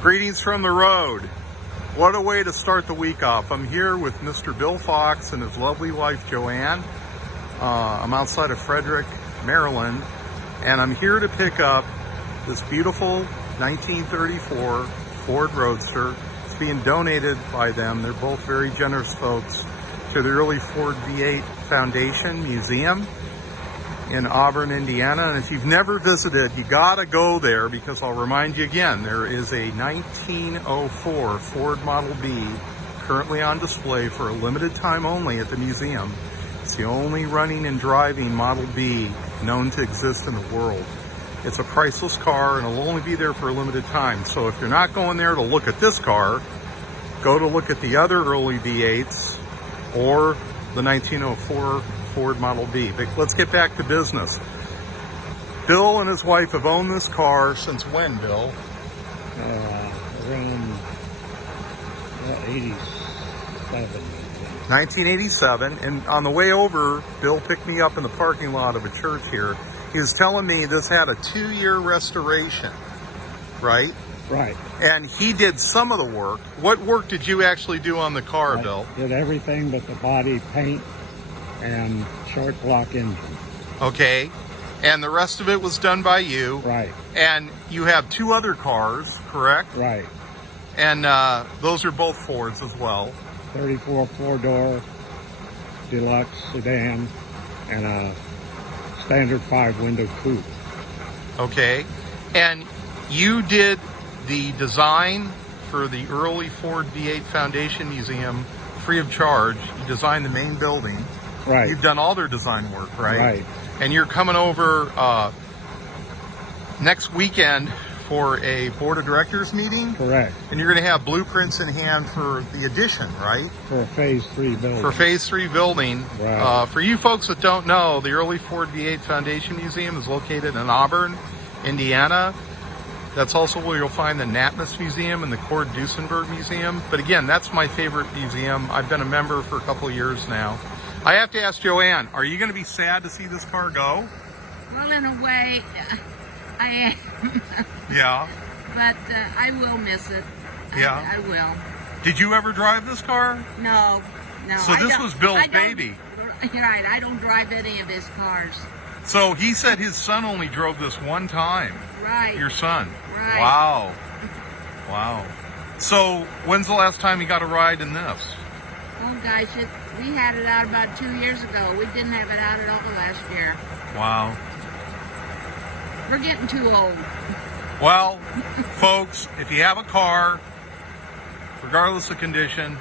Greetings from the road. What a way to start the week off. I'm here with Mr. Bill Fox and his lovely wife Joanne. I'm outside of Frederick, Maryland, and I'm here to pick up this beautiful 1934 Ford Roadster. It's being donated by them. They're both very generous folks, to the early Ford V8 Foundation Museum in Auburn, Indiana. And if you've never visited, you gotta go there, because I'll remind you again, there is a 1904 Ford Model B currently on display for a limited time only at the museum. It's the only running and driving Model B known to exist in the world. It's a priceless car, and it'll only be there for a limited time. So if you're not going there to look at this car, go to look at the other early V8s or the 1904 Ford Model B. But let's get back to business. Bill and his wife have owned this car since when, Bill? Around 87. 1987. And on the way over, Bill picked me up in the parking lot of a church here. He was telling me this had a 2-year restoration, right? Right. And he did some of the work. What work did you actually do on the car, Bill? Did everything but the body paint and short block engine. Okay. And the rest of it was done by you. Right. And you have 2 other cars, correct? Right. And those are both Fords as well. 34 4-door deluxe sedan and a standard 5-window coupe. Okay. And you did the design for the early Ford V8 Foundation Museum free of charge. You designed the main building. Right. You've done all their design work, right? Right. And you're coming over next weekend for a board of directors meeting? Correct. And you're going to have blueprints in hand for the addition, right? For a phase 3 building. For phase 3 building. Right. For you folks that don't know, the early Ford V8 Foundation Museum is located in Auburn, Indiana. That's also where you'll find the Natmus Museum and the Cord Duesenberg Museum. But again, that's my favorite museum. I've been a member for a couple of years now. I have to ask Joanne, are you going to be sad to see this car go? Well, in a way, I am. Yeah. But I will miss it. Yeah. I will. Did you ever drive this car? No. So this was Bill's baby. Right. I don't drive any of his cars. So he said his son only drove this one time. Right. Your son. Right. Wow. Wow. So when's the last time you got a ride in this? Oh, gosh. We had it out about 2 years ago. We didn't have it out at all last year. Wow. We're getting too old. Well, folks, if you have a car, regardless of condition,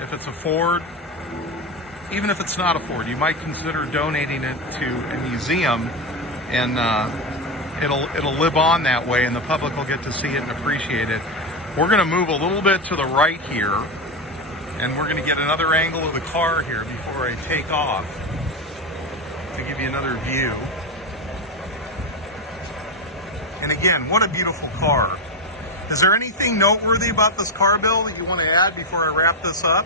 if it's a Ford, even if it's not a Ford, you might consider donating it to a museum, and it'll live on that way, and the public will get to see it and appreciate it. We're going to move a little bit to the right here, and we're going to get another angle of the car here before I take off to give you another view. And again, what a beautiful car. Is there anything noteworthy about this car, Bill, that you want to add before I wrap this up?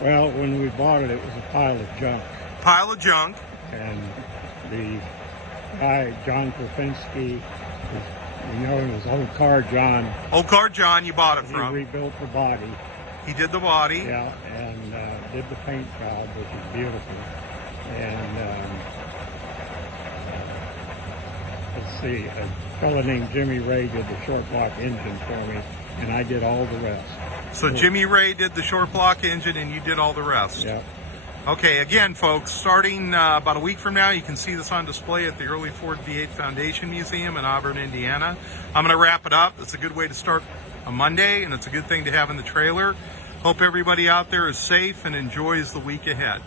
Well, when we bought it, it was a pile of junk. Pile of junk. And the guy, John Profinski, you know him as Old Car John. Old Car John, you bought it from. He rebuilt the body. He did the body. Yeah, and did the paint job, which is beautiful. And let's see, a fellow named Jimmy Ray did the short block engine for me, and I did all the rest. So Jimmy Ray did the short block engine, and you did all the rest. Yeah. Okay, again, folks, starting about a week from now, you can see this on display at the early Ford V8 Foundation Museum in Auburn, Indiana. I'm going to wrap it up. It's a good way to start a Monday, and it's a good thing to have in the trailer. Hope everybody out there is safe and enjoys the week ahead.